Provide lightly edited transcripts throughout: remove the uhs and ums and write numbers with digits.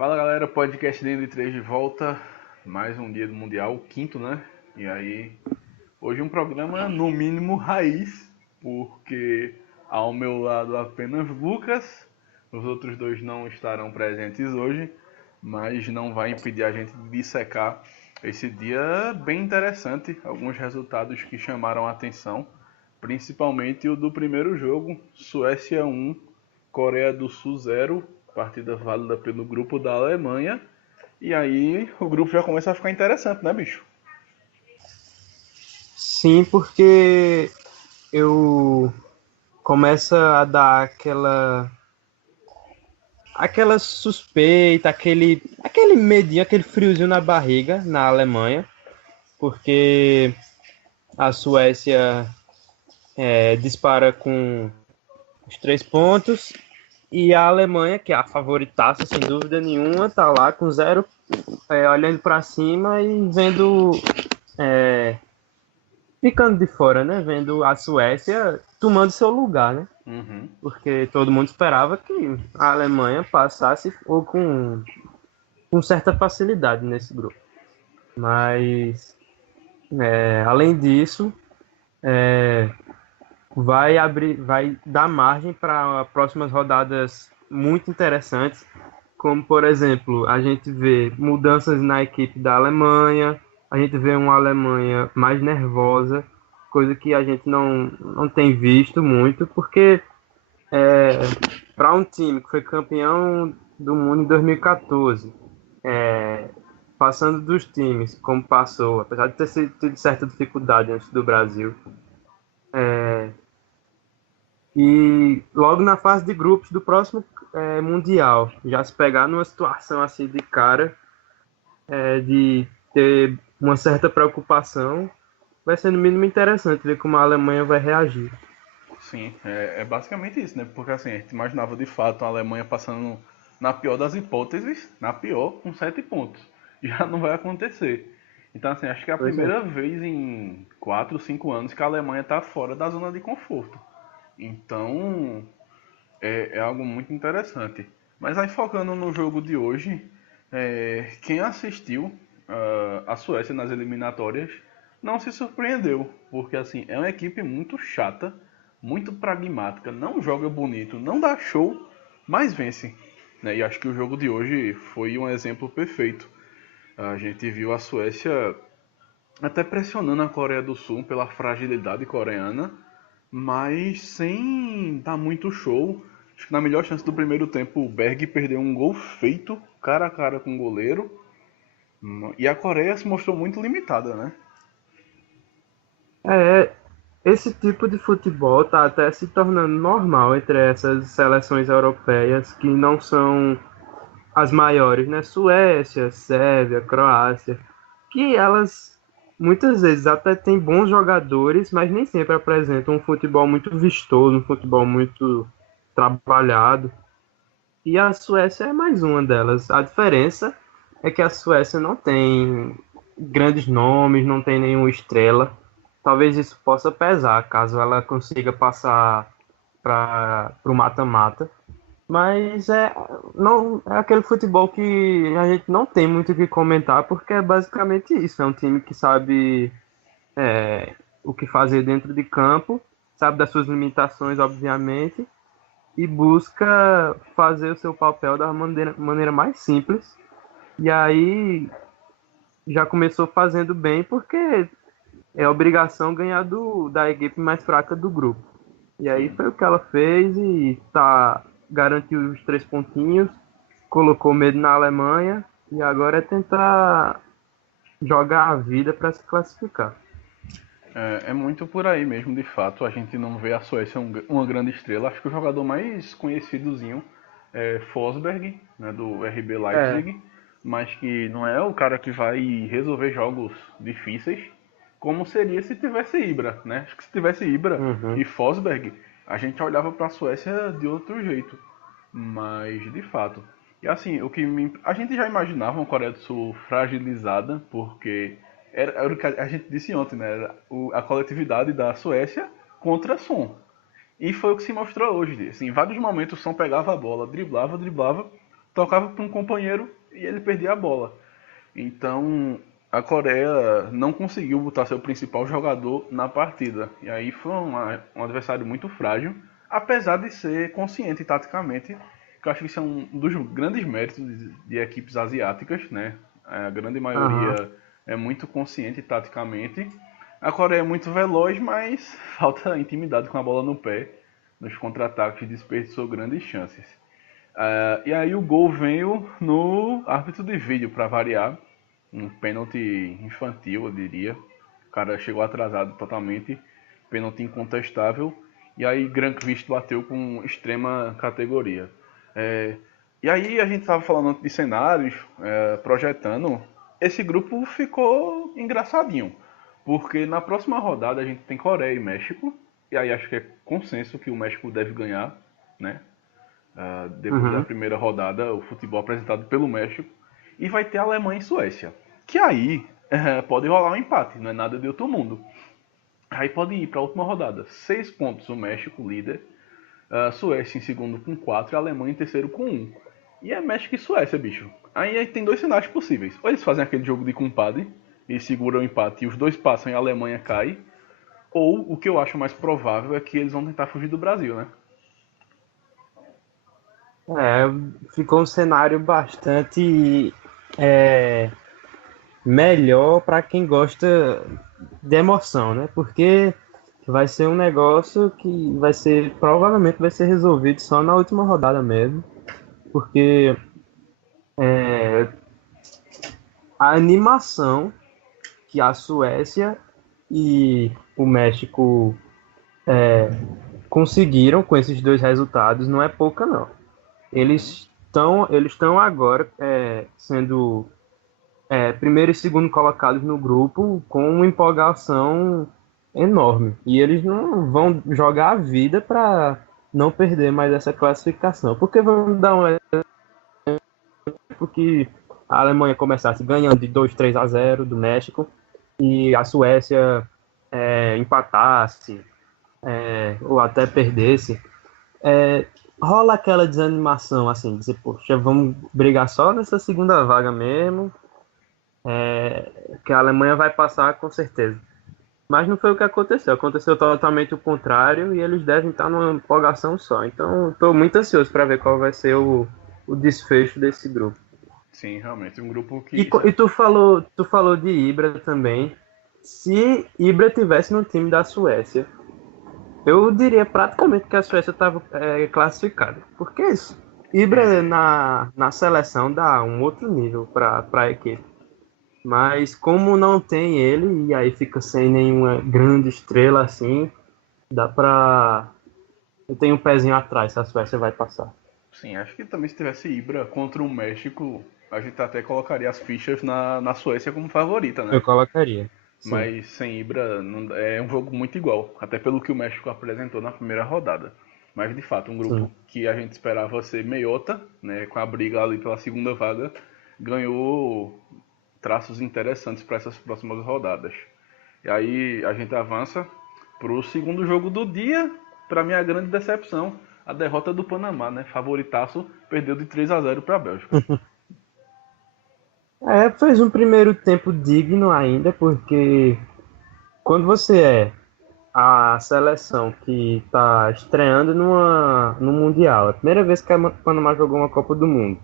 Fala galera, podcast Dentro de 3 de volta, mais um dia do Mundial, o quinto, né? E aí, hoje um programa no mínimo raiz, porque ao meu lado apenas Lucas, os outros dois não estarão presentes hoje, mas não vai impedir a gente de dissecar esse dia bem interessante, alguns resultados que chamaram a atenção, principalmente o do primeiro jogo, Suécia 1, Coreia do Sul 0, partida válida pelo grupo da Alemanha. E aí o grupo já começa a ficar interessante, né, bicho? Sim, porque eu começa a dar aquela suspeita, aquele medinho, aquele friozinho na barriga na Alemanha, porque a Suécia dispara com os 3 pontos e a Alemanha, que é a favoritaça sem dúvida nenhuma, tá lá com zero, olhando para cima e vendo ficando de fora, né? Vendo a Suécia tomando seu lugar, né? Uhum. Porque todo mundo esperava que a Alemanha passasse ou com certa facilidade nesse grupo. Mas, além disso, vai dar margem para próximas rodadas muito interessantes, como, por exemplo, a gente vê mudanças na equipe da Alemanha, a gente vê uma Alemanha mais nervosa, coisa que a gente não tem visto muito, porque para um time que foi campeão do mundo em 2014, passando dos times como passou, apesar de ter tido certa dificuldade antes do Brasil, e logo na fase de grupos do próximo Mundial, já se pegar numa situação assim de cara, de ter uma certa preocupação, vai ser no mínimo interessante ver como a Alemanha vai reagir. Sim, é basicamente isso, né? Porque assim, a gente imaginava de fato a Alemanha passando na pior das hipóteses, na pior, com 7 pontos. Já não vai acontecer. Então, assim, acho que é a Pois é. primeira vez em 4, 5 anos que a Alemanha está fora da zona de conforto. Então, é algo muito interessante. Mas aí focando no jogo de hoje, quem assistiu a Suécia nas eliminatórias não se surpreendeu, porque assim é uma equipe muito chata, muito pragmática, não joga bonito, não dá show, mas vence. Né? E acho que o jogo de hoje foi um exemplo perfeito. A gente viu a Suécia até pressionando a Coreia do Sul pela fragilidade coreana, mas sem dar muito show. Acho que na melhor chance do primeiro tempo o Berg perdeu um gol feito, cara a cara com o goleiro. E a Coreia se mostrou muito limitada, né? É, esse tipo de futebol está até se tornando normal entre essas seleções europeias que não são as maiores, né? Suécia, Sérvia, Croácia, que elas muitas vezes até têm bons jogadores, mas nem sempre apresentam um futebol muito vistoso, um futebol muito trabalhado. E a Suécia é mais uma delas. A diferença é que a Suécia não tem grandes nomes, não tem nenhuma estrela. Talvez isso possa pesar caso ela consiga passar para o mata-mata. Mas não, é aquele futebol que a gente não tem muito o que comentar, porque é basicamente isso. É um time que sabe o que fazer dentro de campo, sabe das suas limitações, obviamente, e busca fazer o seu papel da maneira mais simples. E aí já começou fazendo bem, porque é obrigação ganhar da equipe mais fraca do grupo. E aí Sim. foi o que ela fez e garantiu os 3 pontinhos, colocou medo na Alemanha e agora é tentar jogar a vida para se classificar. É muito por aí mesmo, de fato. A gente não vê a Suécia uma grande estrela. Acho que o jogador mais conhecidozinho é Forsberg, né, do RB É, Leipzig, mas que não é o cara que vai resolver jogos difíceis, como seria se tivesse Ibra, né? Acho que se tivesse Ibra uhum. e Forsberg, a gente olhava para a Suécia de outro jeito. Mas, de fato. E assim, a gente já imaginava uma Coreia do Sul fragilizada, porque era o que a gente disse ontem, né? Era a coletividade da Suécia contra Som. E foi o que se mostrou hoje. Assim, em vários momentos o Som pegava a bola, driblava, driblava, tocava para um companheiro e ele perdia a bola. Então a Coreia não conseguiu botar seu principal jogador na partida. E aí foi um adversário muito frágil, apesar de ser consciente taticamente, que eu acho que isso é um dos grandes méritos de equipes asiáticas, né? A grande Aham. maioria é muito consciente taticamente. A Coreia é muito veloz, mas falta intimidade com a bola no pé. Nos contra-ataques desperdiçou grandes chances. E aí o gol veio no árbitro de vídeo para variar. Um pênalti infantil, eu diria. O cara chegou atrasado totalmente. Pênalti incontestável. E aí Granqvist bateu com extrema categoria. É, e aí a gente estava falando de cenários, projetando. Esse grupo ficou engraçadinho. Porque na próxima rodada a gente tem Coreia e México. E aí acho que é consenso que o México deve ganhar, né? Depois da Uhum. primeira rodada, o futebol apresentado pelo México. E vai ter Alemanha e Suécia. Que aí pode rolar um empate, não é nada de outro mundo. Aí pode ir para a última rodada. 6 pontos o México, líder. Suécia em segundo com 4 e a Alemanha em terceiro com 1. E é México e Suécia, bicho. Aí tem dois cenários possíveis. Ou eles fazem aquele jogo de compadre e seguram o empate e os dois passam e a Alemanha cai. Ou o que eu acho mais provável é que eles vão tentar fugir do Brasil, né? É, ficou um cenário bastante é, melhor para quem gosta de emoção, né? Porque vai ser um negócio que vai ser, provavelmente vai ser resolvido só na última rodada mesmo, porque a animação que a Suécia e o México conseguiram com esses dois resultados não é pouca, não. Eles estão agora sendo primeiro e segundo colocados no grupo com uma empolgação enorme. E eles não vão jogar a vida para não perder mais essa classificação. Porque vamos dar um exemplo que a Alemanha começasse ganhando de 2-3-0 do México e a Suécia empatasse ou até perdesse. Rola aquela desanimação, assim, dizer, poxa, vamos brigar só nessa segunda vaga mesmo, que a Alemanha vai passar com certeza. Mas não foi o que aconteceu. Aconteceu totalmente o contrário e eles devem estar numa empolgação só. Então, estou muito ansioso para ver qual vai ser o desfecho desse grupo. Sim, realmente. Um grupo E, que. e tu falou de Ibra também. Se Ibra tivesse no time da Suécia, eu diria praticamente que a Suécia estava classificada. Porque isso, Ibra É, na seleção dá um outro nível para a equipe. Mas como não tem ele, e aí fica sem nenhuma grande estrela assim, dá pra. Eu tenho um pezinho atrás se a Suécia vai passar. sim, acho que também se tivesse Ibra contra o México, a gente até colocaria as fichas na Suécia como favorita, né? Eu colocaria. Sim. Mas sem Ibra é um jogo muito igual, até pelo que o México apresentou na primeira rodada. Mas de fato, um grupo Sim. que a gente esperava ser meiota, né, com a briga ali pela segunda vaga, ganhou traços interessantes para essas próximas rodadas. E aí a gente avança para o segundo jogo do dia, para minha grande decepção, a derrota do Panamá, né? Favoritaço, perdeu de 3-0 para a Bélgica. Fez um primeiro tempo digno ainda, porque quando você é a seleção que está estreando no Mundial, é a primeira vez que a Panamá jogou uma Copa do Mundo,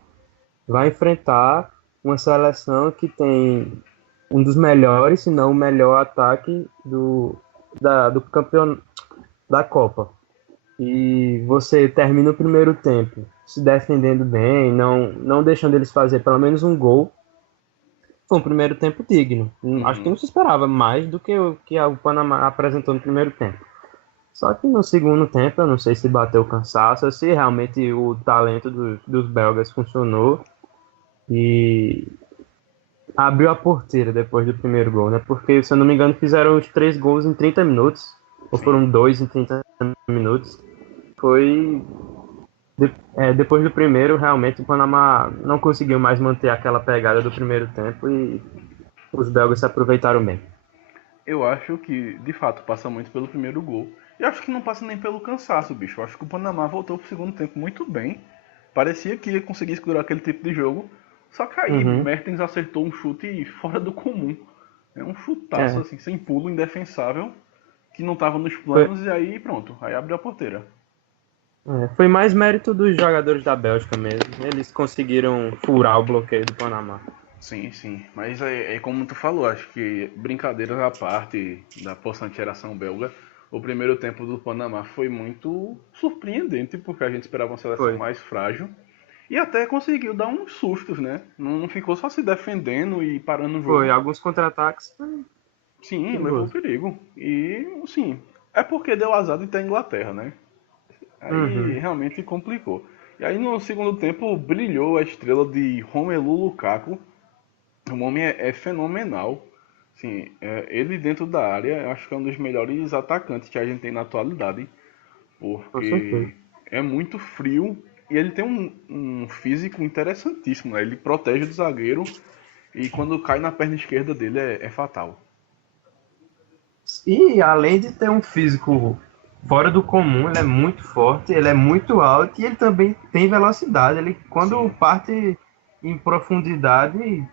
vai enfrentar uma seleção que tem um dos melhores, se não o melhor ataque do campeão da Copa. E você termina o primeiro tempo se defendendo bem, não deixando eles fazer pelo menos um gol. Foi um primeiro tempo digno. Acho que Uhum. não se esperava mais do que o que o Panamá apresentou no primeiro tempo. Só que no segundo tempo, eu não sei se bateu cansaço, se realmente o talento dos belgas funcionou e abriu a porteira depois do primeiro gol, né? Porque, se eu não me engano, fizeram os 3 gols em 30 minutos, ou Sim. foram dois em 30 minutos. Foi depois do primeiro, realmente o Panamá não conseguiu mais manter aquela pegada do primeiro tempo e os belgas se aproveitaram bem. Eu acho que, de fato, passa muito pelo primeiro gol. E acho que não passa nem pelo cansaço, bicho. Eu acho que o Panamá voltou pro segundo tempo muito bem. parecia que ia conseguir segurar aquele tipo de jogo. Só que aí Uhum. Mertens acertou um chute fora do comum. É um chutaço, É, assim, sem pulo, indefensável, que não estava nos foi, planos, e aí pronto, aí abriu a porteira. foi mais mérito dos jogadores da Bélgica mesmo. Eles conseguiram furar o bloqueio do Panamá. Sim, sim. Mas é como tu falou, acho que brincadeiras à parte da possante geração belga, o primeiro tempo do Panamá foi muito surpreendente, porque a gente esperava uma seleção Foi. mais frágil. E até conseguiu dar uns sustos, né? Não ficou só se defendendo e parando o Foi. jogo. Alguns contra-ataques foi Sim, levou perigoso. perigo. E, sim, é porque deu azar de ter a Inglaterra, né? Aí Uhum. realmente complicou. E aí no segundo tempo brilhou a estrela de Romelu Lukaku. O homem é fenomenal. Sim, ele dentro da área, eu acho que é um dos melhores atacantes que a gente tem na atualidade, Com certeza. porque é muito frio e ele tem um físico interessantíssimo, né? Ele protege do zagueiro e quando cai na perna esquerda dele é fatal. E além de ter um físico fora do comum, ele é muito forte, ele é muito alto e ele também tem velocidade. Ele, quando Sim, parte em profundidade,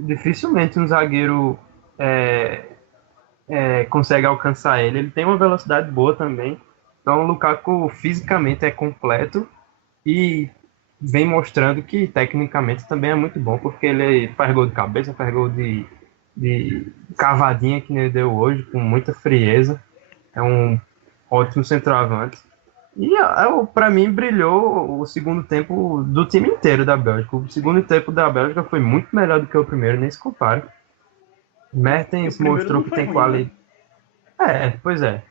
dificilmente um zagueiro é, consegue alcançar ele. Ele tem uma velocidade boa também. Então o Lukaku fisicamente é completo e vem mostrando que tecnicamente também é muito bom, porque ele faz gol de cabeça, faz gol de cavadinha que ele deu hoje, com muita frieza. É um ótimo centroavante. E para mim brilhou o segundo tempo do time inteiro da Bélgica. O segundo tempo da Bélgica foi muito melhor do que o primeiro, nem se compara. e o Mertens primeiro mostrou não que foi tem ruim, né? qualidade. Pois é.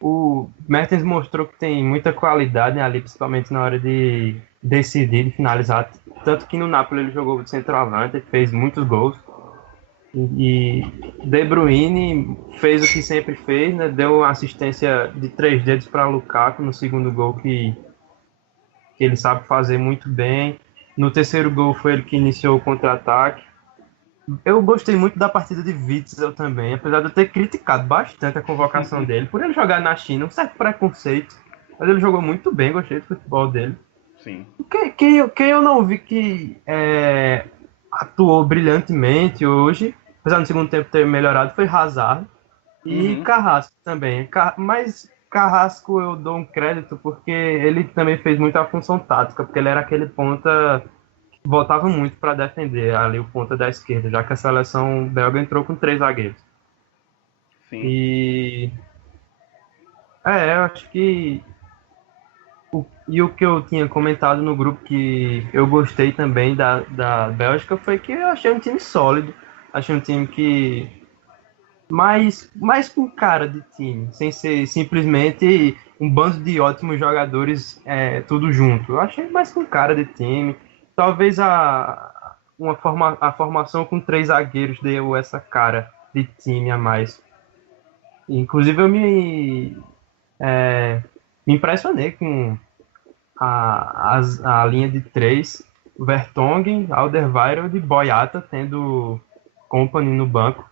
O Mertens mostrou que tem muita qualidade ali, principalmente na hora de decidir, de finalizar. Tanto que no Napoli ele jogou de centroavante, fez muitos gols. E De Bruyne fez o que sempre fez, né? Deu uma assistência de três dedos para Lukaku no segundo gol que ele sabe fazer muito bem. No terceiro gol foi ele que iniciou o contra-ataque. Eu gostei muito da partida de Witzel também, apesar de eu ter criticado bastante a convocação dele, por ele jogar na China, um certo preconceito, mas ele jogou muito bem, gostei do futebol dele. Sim. Quem eu não vi que atuou brilhantemente hoje, apesar do segundo tempo ter melhorado, foi Hazard e Uhum. Carrasco também. Mas Carrasco eu dou um crédito porque ele também fez muita função tática, porque ele era aquele ponta voltava muito para defender ali o ponta da esquerda, já que a seleção belga entrou com três zagueiros. Sim. E eu acho que o que eu tinha comentado no grupo que eu gostei também da Bélgica foi que eu achei um time sólido, achei um time que mais com cara de time, sem ser simplesmente um bando de ótimos jogadores tudo junto. Eu achei mais com cara de time. Talvez a formação com três zagueiros deu essa cara de time a mais. Inclusive me impressionei com a linha de três, Vertonghen, Alderweireld e Boyata tendo Company no banco.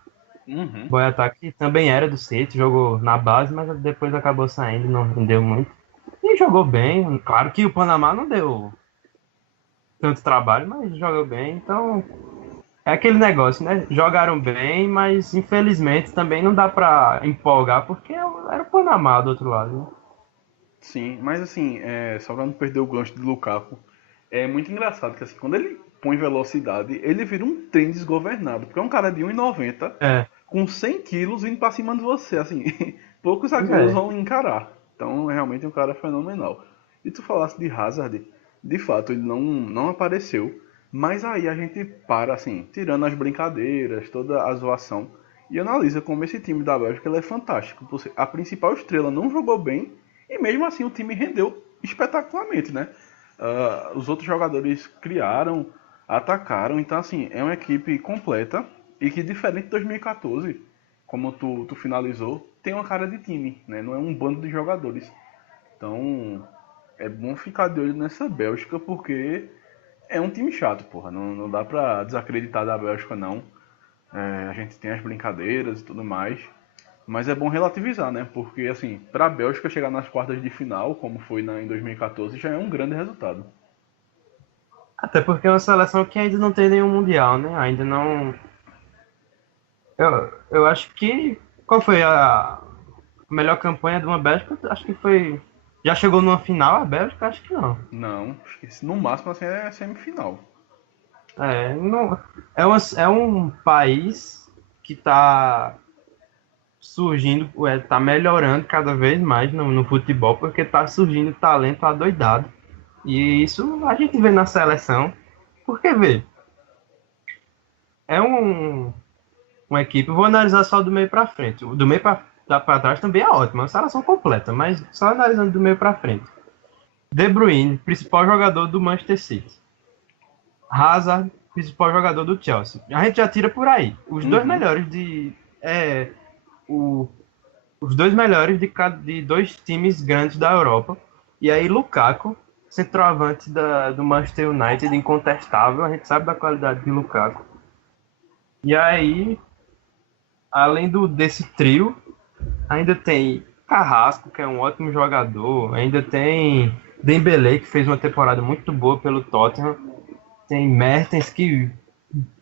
Uhum. Boyata que também era do City, jogou na base, mas depois acabou saindo, não rendeu muito. E jogou bem, claro que o Panamá não deu tanto trabalho, mas jogou bem, então é aquele negócio, né? Jogaram bem, mas infelizmente também não dá pra empolgar, porque era o Panamá do outro lado, né? Sim, mas assim, só pra não perder o gancho de Lukaku, é muito engraçado que assim, quando ele põe velocidade, ele vira um trem desgovernado, porque é um cara de 1,90 É, com 100 quilos vindo pra cima de você, assim, poucos pois zagueiros é. vão encarar. Então, é realmente um cara fenomenal. E tu falasse de Hazard, de fato, ele não apareceu, mas aí a gente para, assim, tirando as brincadeiras, toda a zoação, e analisa como esse time da Bélgica ele é fantástico. A principal estrela não jogou bem, e mesmo assim o time rendeu espetacularmente, né? Os outros jogadores criaram, atacaram, então assim, é uma equipe completa e que diferente de 2014, como tu finalizou, tem uma cara de time, né? Não é um bando de jogadores. Então é bom ficar de olho nessa Bélgica porque é um time chato, porra. Não dá pra desacreditar da Bélgica não. A gente tem as brincadeiras e tudo mais. Mas é bom relativizar, né? Porque, assim, para a Bélgica chegar nas quartas de final, como foi em 2014, já é um grande resultado. Até porque é uma seleção que ainda não tem nenhum mundial, né? Ainda não. Eu acho que. Qual foi a melhor campanha de uma Bélgica? Acho que foi. Já chegou numa final a Bélgica? Acho que não. Não, acho que no máximo assim é semifinal. Não, é um país que está surgindo, tá melhorando cada vez mais no futebol, porque está surgindo talento adoidado. E isso a gente vê na seleção. Porque, vê, é uma equipe, vou analisar só do meio para frente. O do meio para trás também é ótimo, é uma seleção completa, mas só analisando do meio para frente. De Bruyne, principal jogador do Manchester City. Hazard, principal jogador do Chelsea. A gente já tira por aí. Os dois Uhum. melhores de. O, os dois melhores de dois times grandes da Europa. E aí, Lukaku, centroavante do Manchester United, incontestável. A gente sabe da qualidade de Lukaku. E aí, além desse trio, ainda tem Carrasco, que é um ótimo jogador. Ainda tem Dembélé, que fez uma temporada muito boa pelo Tottenham. Tem Mertens, que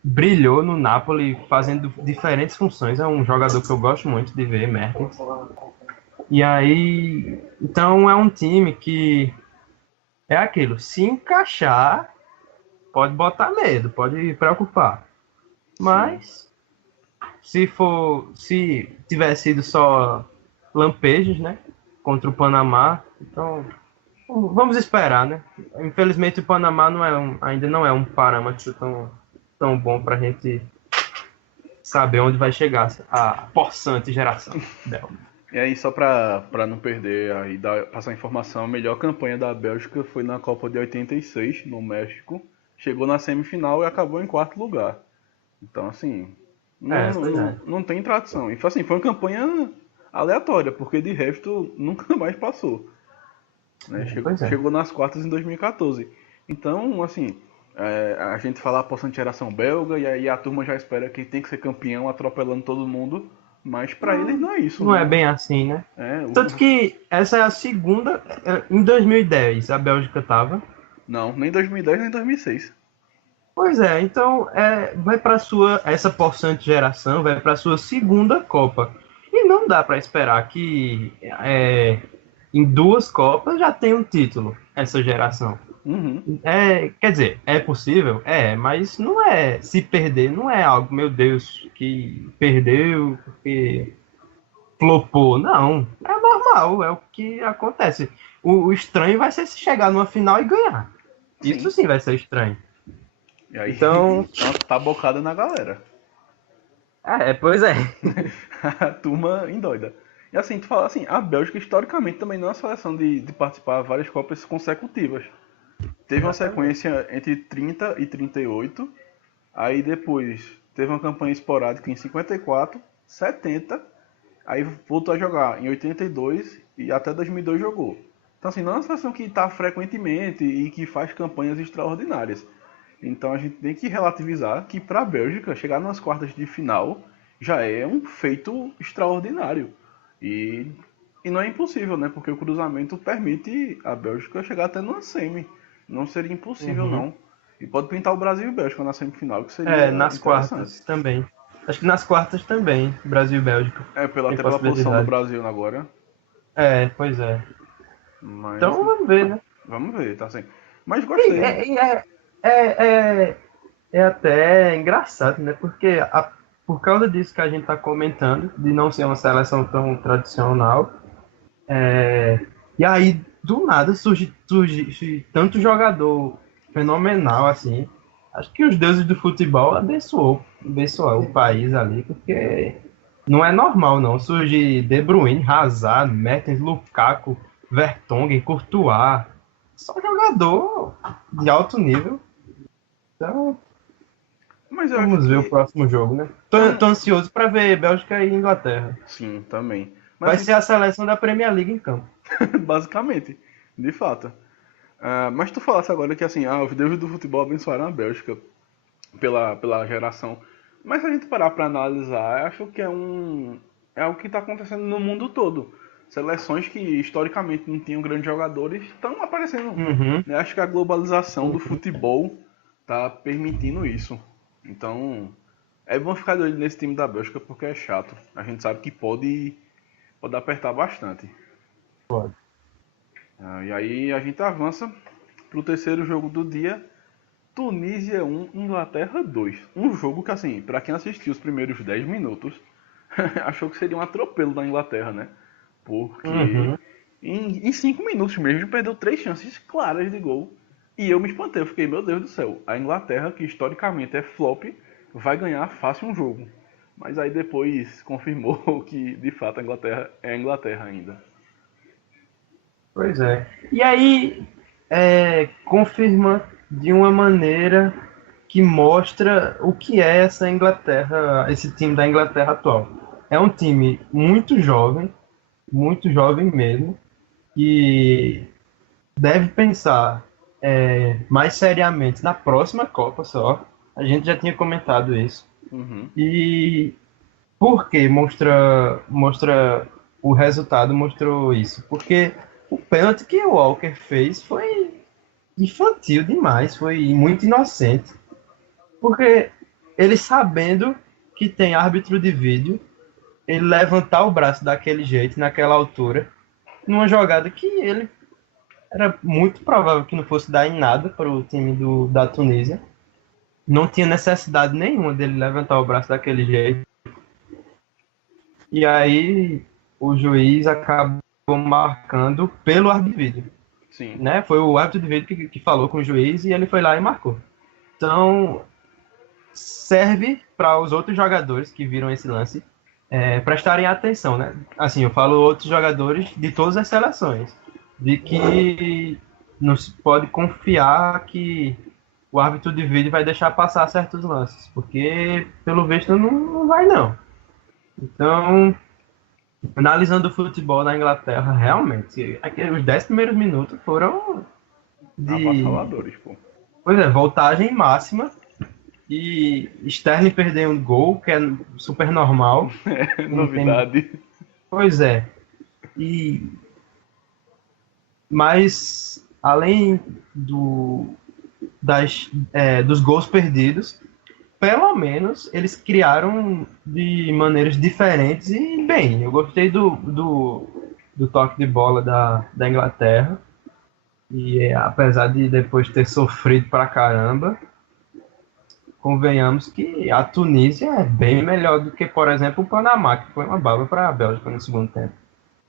brilhou no Napoli fazendo diferentes funções. É um jogador que eu gosto muito de ver, Mertens. E aí, então é um time que é aquilo, se encaixar, pode botar medo, pode preocupar. Sim. Mas se tiver sido só lampejos, né, contra o Panamá, então vamos esperar, né? Infelizmente o Panamá ainda não é um parâmetro tão bom para a gente saber onde vai chegar a possante geração dela. E aí, só pra não perder, aí passar a informação, a melhor campanha da Bélgica foi na Copa de 86, no México. Chegou na semifinal e acabou em quarto lugar. Então, assim, Pois é. não tem tradição. E assim, foi uma campanha aleatória, porque de resto nunca mais passou. Né? Pois é. Chegou nas quartas em 2014. Então, assim, a gente fala a possante geração belga, e aí a turma já espera que tem que ser campeão atropelando todo mundo. Mas pra eles não é isso, Não é né? bem assim, né? É, Tanto que essa é a segunda. Em 2010, a Bélgica estava. não, nem 2010 nem 2006. Pois é, então vai para sua essa possante geração, vai para sua segunda Copa. E não dá para esperar que em duas Copas já tenha um título essa geração. Uhum, Quer dizer, é possível? Mas não é. Se perder, não é algo, meu Deus, que perdeu porque flopou. Não, é normal, é o que acontece. O estranho vai ser se chegar numa final e ganhar. Isso sim. sim vai ser estranho. E aí, Então, dá uma tabocada na galera. pois é. A turma endoida. E assim, tu fala assim, a Bélgica historicamente também não é uma seleção de participar de várias Copas consecutivas. Teve uma Exatamente. sequência entre 30 e 38, aí depois teve uma campanha esporádica em 54, 70, aí voltou a jogar em 82 e até 2002 jogou. Então assim, não é uma seleção que está frequentemente e que faz campanhas extraordinárias. Então a gente tem que relativizar que para a Bélgica chegar nas quartas de final já é um feito extraordinário. E, e não é impossível, né? Porque o cruzamento permite a Bélgica chegar até numa semi. Não seria impossível, Uhum. não. E pode pintar o Brasil e Bélgica na semifinal, que seria Nas interessante. quartas também. Acho que nas quartas também, Brasil e Bélgica. Tem Até pela posição do possibilidade. Brasil agora. Pois é. Mas Então assim, vamos ver, né? vamos ver, tá assim. Mas E gostei. é até engraçado, né? Porque por causa disso que a gente está comentando, de não ser uma seleção tão tradicional, e aí do nada surge tanto jogador fenomenal assim. Acho que os deuses do futebol abençoou o país ali, porque não é normal não. Surge De Bruyne, Hazard, Mertens, Lukaku, Vertonghen, Courtois, só jogador de alto nível. Então, Mas eu acho vamos ver o que. próximo jogo, né? Eu Tô não... ansioso para ver Bélgica e Inglaterra. Sim, também. Mas Vai assim, ser a seleção da Premier League em campo. basicamente, de fato. Mas tu falasse agora que assim, os deuses do futebol abençoaram a Bélgica pela geração. Mas se a gente parar para analisar, eu acho que é o que está acontecendo no mundo todo. Seleções que historicamente não tinham grandes jogadores estão aparecendo. Uhum, Né? Acho que a globalização do uhum. futebol tá permitindo isso. Então, é bom ficar de olho nesse time da Bélgica porque é chato. A gente sabe que pode apertar bastante. Pode. E aí a gente avança pro terceiro jogo do dia. Tunísia 1, Inglaterra 2. Um jogo que, assim, pra quem assistiu os primeiros 10 minutos, achou que seria um atropelo da Inglaterra, né? Porque Uhum. em 5 minutos mesmo perdeu 3 chances claras de gol. E eu me espantei, eu fiquei, meu Deus do céu, a Inglaterra, que historicamente é flop, vai ganhar fácil um jogo. Mas aí depois confirmou que de fato a Inglaterra é a Inglaterra ainda. Pois é. E aí, confirma de uma maneira que mostra o que é essa Inglaterra, esse time da Inglaterra atual. É um time muito jovem mesmo, que deve pensar mais seriamente na próxima Copa só. A gente já tinha comentado isso. Uhum. E por que mostra o resultado mostrou isso? Porque o pênalti que o Walker fez foi infantil demais, foi muito inocente. Porque ele sabendo que tem árbitro de vídeo, ele levantar o braço daquele jeito, naquela altura, numa jogada que ele era muito provável que não fosse dar em nada para o time da Tunísia. Não tinha necessidade nenhuma dele levantar o braço daquele jeito. E aí o juiz acabou marcando pelo árbitro de vídeo. Sim. Né? Foi o árbitro de vídeo que falou com o juiz e ele foi lá e marcou. Então, serve para os outros jogadores que viram esse lance prestarem atenção, né? Assim, eu falo outros jogadores de todas as seleções, de que não se pode confiar que o árbitro de vídeo vai deixar passar certos lances, porque pelo visto não vai não. Então, analisando o futebol na Inglaterra, realmente, os 10 primeiros minutos foram de, Avassaladores, pô. pois é, voltagem máxima. E Sterling perdeu um gol, que é super normal. É Não tem... novidade. Pois é. E... Mas, além dos gols perdidos, pelo menos eles criaram de maneiras diferentes e bem. Eu gostei do toque de bola da Inglaterra. E apesar de depois ter sofrido pra caramba, convenhamos que a Tunísia é bem melhor do que, por exemplo, o Panamá, que foi uma baba para a Bélgica no segundo tempo.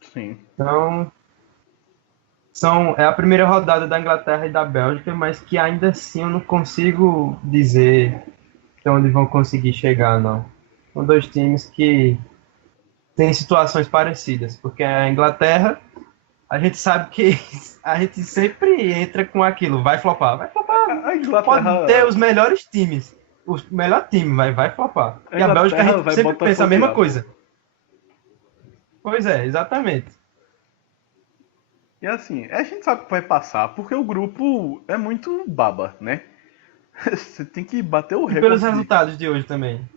Sim. Então, é a primeira rodada da Inglaterra e da Bélgica, mas que ainda assim eu não consigo dizer até onde vão conseguir chegar, não. São dois times que têm situações parecidas, porque a Inglaterra, a gente sabe que a gente sempre entra com aquilo, vai flopar. A Pode ter Inglaterra. os melhores times. O melhor time vai flopar. A E a Bélgica a Inglaterra gente vai sempre pensa a mesma botafoguear, pô. coisa. Pois é, exatamente. E assim, a gente sabe que vai passar, porque o grupo é muito baba, né? Você tem que bater o E pelos recorde. resultados de hoje também.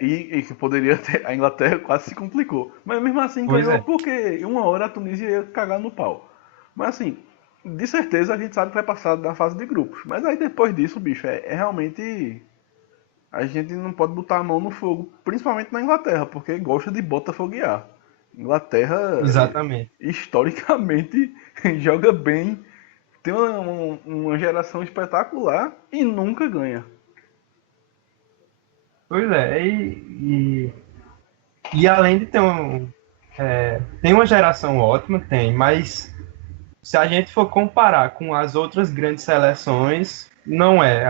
E que poderia ter. A Inglaterra quase se complicou. Mas mesmo assim Pois ganhou é. porque uma hora a Tunísia ia cagar no pau. Mas assim, de certeza a gente sabe que vai passar da fase de grupos. Mas aí depois disso, bicho, é realmente. A gente não pode botar a mão no fogo, principalmente na Inglaterra, porque gosta de botafoguear. Inglaterra, Exatamente. historicamente, joga bem, tem uma geração espetacular e nunca ganha. Pois é. E além de ter tem uma geração ótima, tem, mas se a gente for comparar com as outras grandes seleções, não é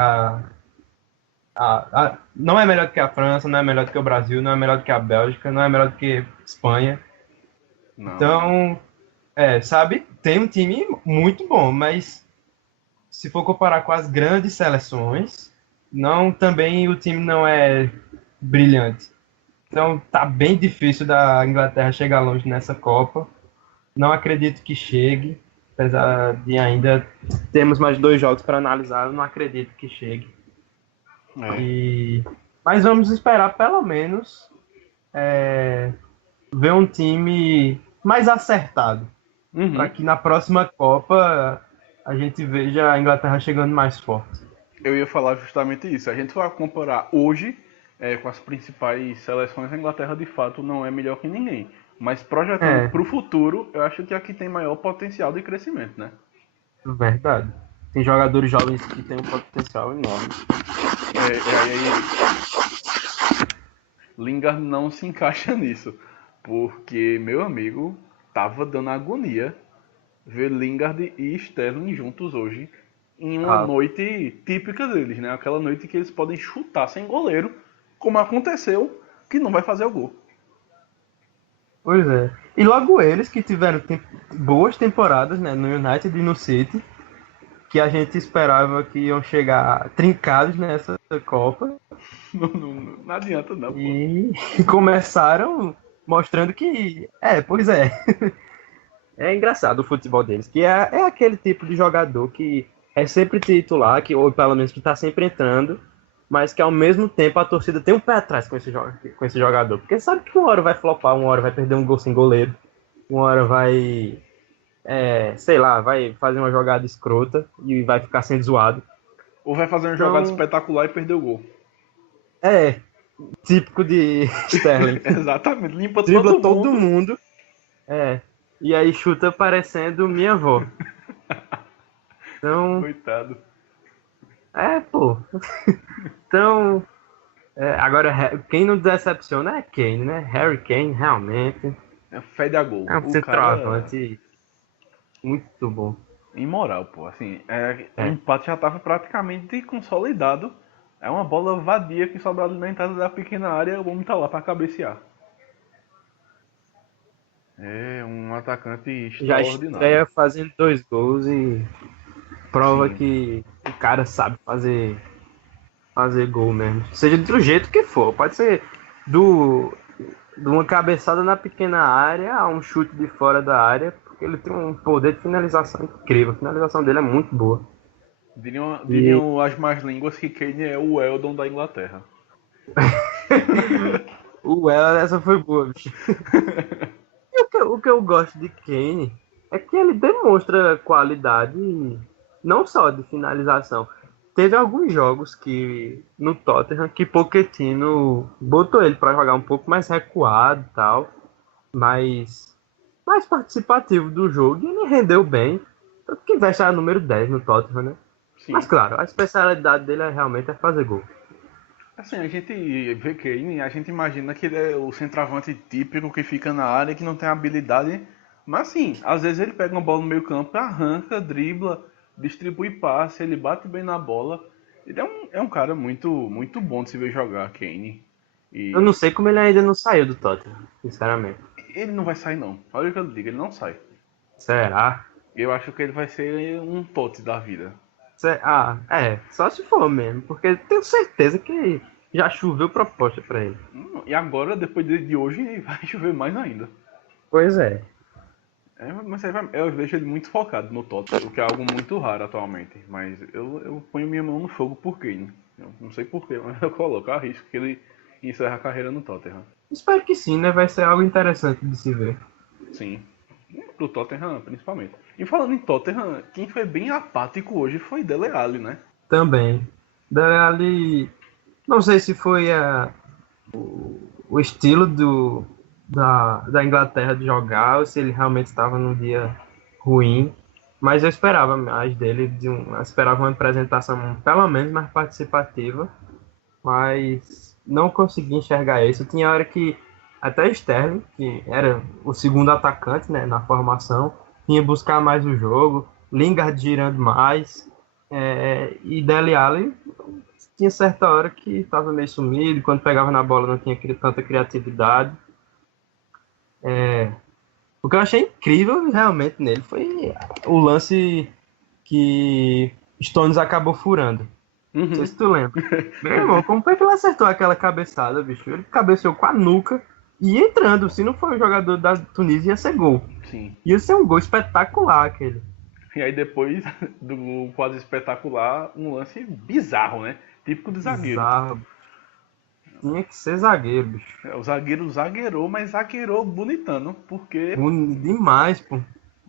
não é melhor do que a França, não é melhor do que o Brasil, não é melhor do que a Bélgica, não é melhor do que a Espanha. Não. Então, sabe, tem um time muito bom, mas se for comparar com as grandes seleções, não, também o time não é brilhante. Então, tá bem difícil da Inglaterra chegar longe nessa Copa. Não acredito que chegue, apesar de ainda termos mais 2 jogos para analisar, eu não acredito que chegue. É. Mas vamos esperar pelo menos ver um time mais acertado, para Uhum. que na próxima Copa a gente veja a Inglaterra chegando mais forte. Eu ia falar justamente isso. A gente vai comparar hoje com as principais seleções, a Inglaterra de fato não é melhor que ninguém. Mas projetando É, para o futuro, eu acho que aqui tem maior potencial de crescimento, né? verdade. Tem jogadores jovens que têm um potencial enorme. Aí Lingard não se encaixa nisso. Porque, meu amigo, tava dando agonia ver Lingard e Sterling juntos hoje em uma Ah, noite típica deles, né? Aquela noite que eles podem chutar sem goleiro, como aconteceu, que não vai fazer o gol. pois é. E logo eles que tiveram boas temporadas, né, no United e no City, que a gente esperava que iam chegar trincados nessa Copa Não adianta não, pô. e começaram mostrando que, pois é. É engraçado o futebol deles, que é aquele tipo de jogador que é sempre titular, que, ou pelo menos que tá sempre entrando, mas que ao mesmo tempo a torcida tem um pé atrás com esse jogador. Porque sabe que uma hora vai flopar, uma hora vai perder um gol sem goleiro, uma hora vai, sei lá, vai fazer uma jogada escrota e vai ficar sendo zoado. Ou vai fazer uma jogada Então, espetacular e perder o gol. é típico de Sterling. Exatamente, limpa Dribla todo todo mundo. mundo, é, e aí chuta parecendo minha avó. Então, Coitado. pô. Então, agora, quem não decepciona é Kane, né? Harry Kane, realmente, Fede a gol. é um O cara centroavante muito bom. imoral, pô. Assim, o É. empate já tava praticamente consolidado. É uma bola vadia que sobra ali na entrada da pequena área, o homem tá lá pra cabecear. É um atacante Já extraordinário. estreia fazendo 2 gols e prova Sim. que o cara sabe fazer gol mesmo. Seja do jeito que for. Pode ser do, de uma cabeçada na pequena área a um chute de fora da área, porque ele tem um poder de finalização incrível. A finalização dele é muito boa. E Diriam as más línguas que Kane é o Eldon da Inglaterra. o Weller, essa foi boa, bicho. E o que eu gosto de Kane é que ele demonstra qualidade não só de finalização. Teve alguns jogos que no Tottenham que Pochettino botou ele para jogar um pouco mais recuado e tal, mais participativo do jogo e ele rendeu bem. Tanto que vai estar número 10 no Tottenham, né? Mas Sim. claro, a especialidade dele realmente é fazer gol. Assim, a gente vê Kane, a gente imagina que ele é o centroavante típico que fica na área, que não tem habilidade. Mas assim, às vezes ele pega uma bola no meio campo, arranca, dribla, distribui passe, ele bate bem na bola. Ele é um cara muito bom de se ver jogar, Kane. Eu não E sei como ele ainda não saiu do Tottenham, sinceramente. ele não vai sair não. Olha o que eu digo, ele não sai. Será? Eu acho que ele vai ser um Totti da vida. Só se for mesmo, porque tenho certeza que já choveu proposta pra ele. E agora, depois de hoje, vai chover mais ainda. Pois é. Mas eu vejo ele muito focado no Tottenham, o que é algo muito raro atualmente. Mas eu ponho minha mão no fogo por Kane. Eu não sei porquê, mas eu coloco, arrisco que ele encerra a carreira no Tottenham. Espero que sim, né? Vai ser algo interessante de se ver. Sim, pro Tottenham principalmente. E falando em Tottenham, quem foi bem apático hoje foi Dele Alli, né? Também. Ali, não sei se foi o estilo da Inglaterra de jogar ou se ele realmente estava num dia ruim. Mas eu esperava mais dele, eu esperava uma apresentação pelo menos mais participativa. Mas não consegui enxergar isso. Tinha hora que até Sterling, que era o segundo atacante, né, na formação, tinha buscar mais o jogo, Lingard girando mais, e Dele Alli tinha certa hora que estava meio sumido, quando pegava na bola não tinha tanta criatividade. O que eu achei incrível realmente nele foi o lance que Stones acabou furando. Não sei Uhum. se tu lembra. Meu irmão, como foi que ele acertou aquela cabeçada, bicho? Ele cabeceou com a nuca e entrando. Se não for o jogador da Tunísia, ia ser gol. Sim. Ia ser um gol espetacular aquele. E aí depois do quase espetacular, um lance bizarro, né? Típico de zagueiro. Bizarro. Tinha que ser zagueiro, bicho. O zagueiro zagueirou, mas zagueirou bonitando, porque Demais, pô.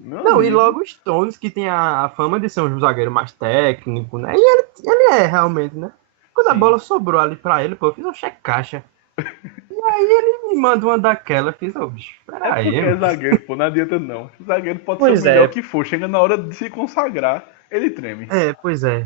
Meu Não, e amigo, logo o Stones, que tem a fama de ser um zagueiro mais técnico, né? E ele é realmente, né? Quando a sim. bola sobrou ali pra ele, pô, eu fiz um check-caixa. E aí ele me manda uma daquela, eu fiz, ô, bicho, É peraí, porque é mano. zagueiro, pô, não adianta não. O zagueiro pode ser o Pois melhor é, que for, chega na hora de se consagrar, ele treme. pois é,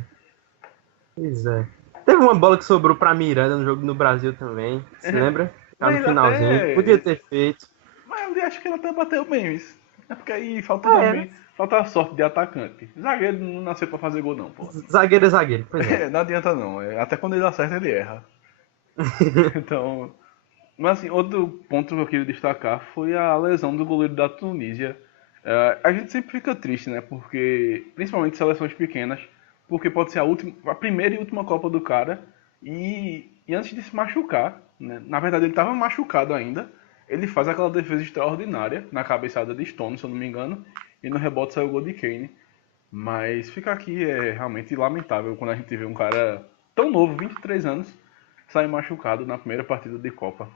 pois é. Teve uma bola que sobrou pra Miranda no jogo no Brasil também, se lembra? Tá Mas no ele finalzinho, podia até. ter feito. Mas ali acho que ele até bateu bem isso. É porque aí falta Ah, é, também. Falta a sorte de atacante. Zagueiro não nasceu pra fazer gol não, pô. zagueiro é zagueiro, pois é. É, não adianta não. Até quando ele acerta, ele erra. Então. Mas assim, outro ponto que eu queria destacar foi a lesão do goleiro da Tunísia. A gente sempre fica triste, né? Porque, principalmente seleções pequenas, porque pode ser a primeira e última Copa do cara. E antes de se machucar, né? Na verdade ele estava machucado ainda. Ele faz aquela defesa extraordinária na cabeçada de Stone, se eu não me engano. E no rebote saiu o gol de Kane. Mas fica aqui é realmente lamentável quando a gente vê um cara tão novo, 23 anos, sair machucado na primeira partida de Copa.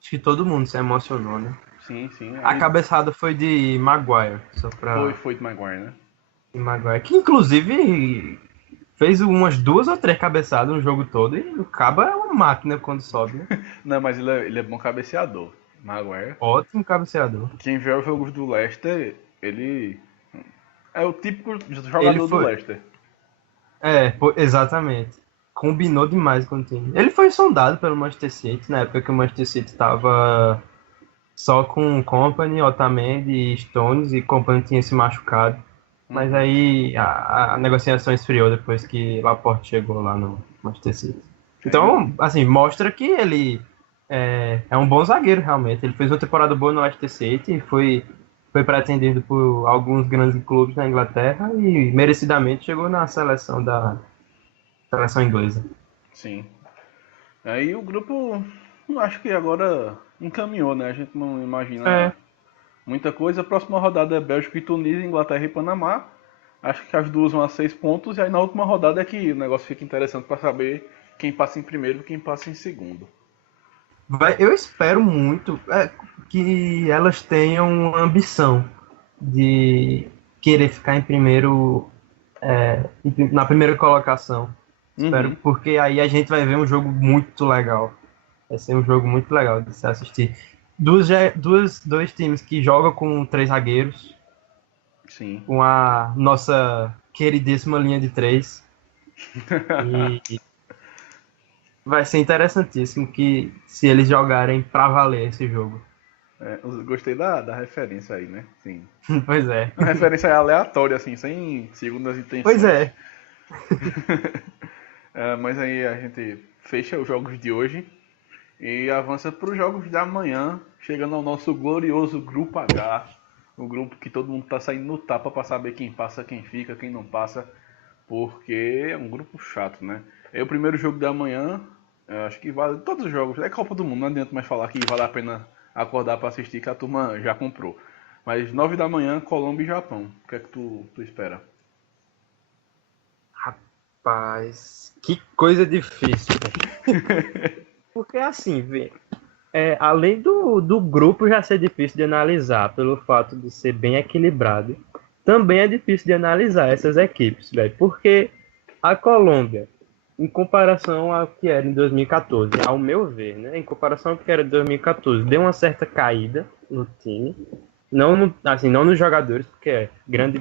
Acho que todo mundo se emocionou, né? Sim, sim. A Aí cabeçada foi de Maguire, só pra foi de Maguire, né? de Maguire, que inclusive fez umas duas ou três cabeçadas no jogo todo e o Caba é uma máquina quando sobe, né? Não, mas ele é bom cabeceador. Maguire. Ótimo cabeceador. Quem vê os jogos do Leicester, ele é o típico Ele jogador do foi. Leicester. Pô, exatamente. Combinou demais com o time. Ele foi sondado pelo Manchester City, na época que o Manchester City estava só com Company, Otamendi e Stones, e Company tinha se machucado. Mas Uhum. aí a negociação esfriou depois que Laporte chegou lá no Manchester City. É, Então, assim, mostra que ele é um bom zagueiro, realmente. Ele fez uma temporada boa no Manchester City e foi pretendido por alguns grandes clubes na Inglaterra e merecidamente chegou na seleção da seleção inglesa. sim. Aí o grupo, acho que agora encaminhou, né? A gente não imagina É, muita coisa. A próxima rodada é Bélgica e Tunísia, Inglaterra e Panamá. Acho que as duas vão a 6 pontos. E aí na última rodada é que o negócio fica interessante para saber quem passa em primeiro e quem passa em segundo. eu espero muito que elas tenham ambição de querer ficar em primeiro, na primeira colocação. Espero, Uhum. porque aí a gente vai ver um jogo muito legal. Vai ser um jogo muito legal de se assistir. Dois times que jogam com três zagueiros, Sim. com a nossa queridíssima linha de três. E vai ser interessantíssimo que se eles jogarem pra valer esse jogo. Eu gostei da referência aí, né? Sim. Pois é. A referência é aleatória, assim, sem segundas Pois intenções. é. Mas aí a gente fecha os jogos de hoje e avança para os jogos da manhã, chegando ao nosso glorioso Grupo H, o grupo que todo mundo tá saindo no tapa para saber quem passa, quem fica, quem não passa, porque é um grupo chato, né? É o primeiro jogo da manhã, eu acho que vale todos os jogos, é Copa do Mundo, não adianta mais falar que vale a pena acordar para assistir, que a turma já comprou. Mas 9 da manhã, Colômbia e Japão. O que é que tu espera? Rapaz, que coisa difícil. Porque assim, vê, além do grupo já ser difícil de analisar, pelo fato de ser bem equilibrado, também é difícil de analisar essas equipes, velho. Porque a Colômbia, em comparação ao que era em 2014, ao meu ver, né? Em comparação ao que era em 2014, deu uma certa caída no time. Não, assim, não nos jogadores, porque grande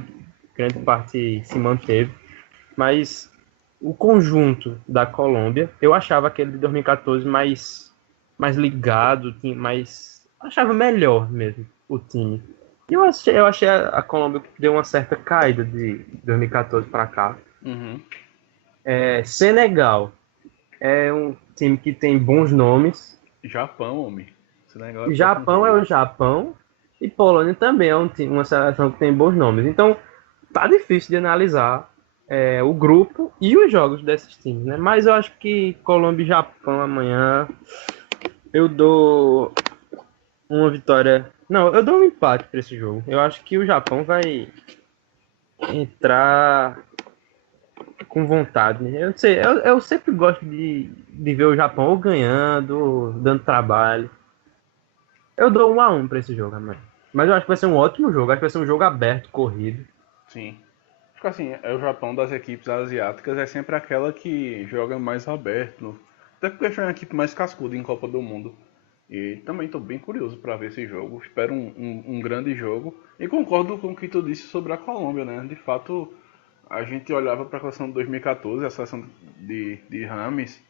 parte se manteve. Mas o conjunto da Colômbia, eu achava aquele de 2014 mais ligado, achava melhor mesmo o time. E eu achei a Colômbia que deu uma certa caída de 2014 para cá. Uhum. Senegal é um time que tem bons nomes. Japão, homem. Esse negócio é o próximo Japão é jogo. o Japão e Polônia também é uma seleção que tem bons nomes. Então tá difícil de analisar o grupo e os jogos desses times, né? Mas eu acho que Colômbia e Japão amanhã eu dou uma vitória. Não, eu dou um empate para esse jogo. Eu acho que o Japão vai entrar com vontade, né? Eu sei, eu sempre gosto de ver o Japão ou ganhando, ou dando trabalho. Eu dou 1-1 para esse jogo amanhã. Mas eu acho que vai ser um ótimo jogo. Acho que vai ser um jogo aberto, corrido. Sim. Acho que assim, o Japão das equipes asiáticas é sempre aquela que joga mais aberto. Até porque foi uma equipe mais cascuda em Copa do Mundo. E também estou bem curioso para ver esse jogo. Espero um grande jogo. E concordo com o que tu disse sobre a Colômbia, né? De fato, a gente olhava para a seleção de 2014, a seleção de Rames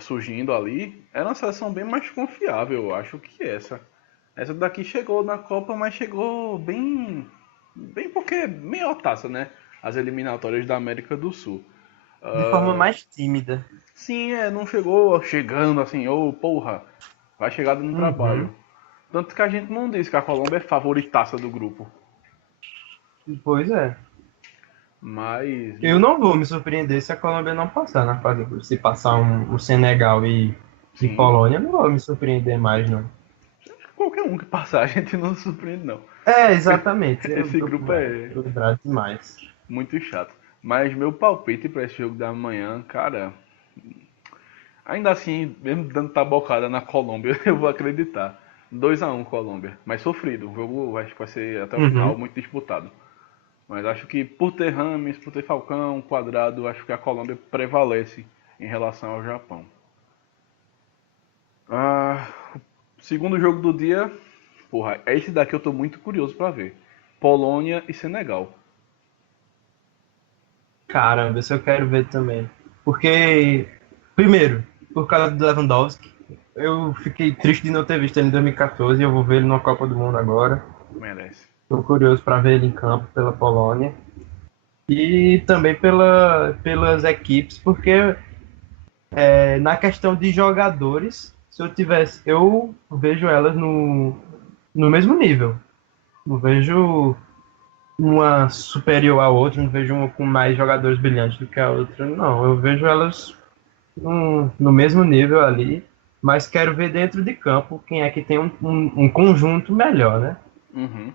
surgindo ali. Era uma seleção bem mais confiável, eu acho, que essa. Essa daqui chegou na Copa, mas chegou bem porque meio taça, né? As eliminatórias da América do Sul. De forma mais tímida. Sim, não chegou chegando assim, ô porra, vai chegar dando Uhum. trabalho. Tanto que a gente não disse que a Colômbia é favoritaça do grupo. Pois é. Mas Eu não vou me surpreender se a Colômbia não passar na fase de grupos. Se passar o Senegal e sim, Polônia, eu não vou me surpreender mais, não. qualquer um que passar a gente não se surpreende não. É, exatamente. É um Esse grupo grupo é equilibrado demais. muito chato. Mas meu palpite para esse jogo da manhã, cara, ainda assim, mesmo dando tabocada na Colômbia, eu vou acreditar. 2-1 Colômbia, mas sofrido. O jogo acho que vai ser até o final Uhum. muito disputado. Mas acho que por ter Rames, por ter Falcão, Quadrado, acho que a Colômbia prevalece em relação ao Japão. Ah, segundo jogo do dia, porra, esse daqui eu tô muito curioso para ver. Polônia e Senegal. Caramba, isso eu quero ver também. Porque, primeiro, por causa do Lewandowski, eu fiquei triste de não ter visto ele em 2014 e eu vou ver ele na Copa do Mundo agora. Merece. Estou curioso para ver ele em campo pela Polônia. E também pelas equipes, porque na questão de jogadores, se eu tivesse, eu vejo elas no mesmo nível. Não vejo uma superior à outra, não vejo uma com mais jogadores brilhantes do que a outra, não. Eu vejo elas no mesmo nível ali, mas quero ver dentro de campo quem é que tem um conjunto melhor, né? Uhum.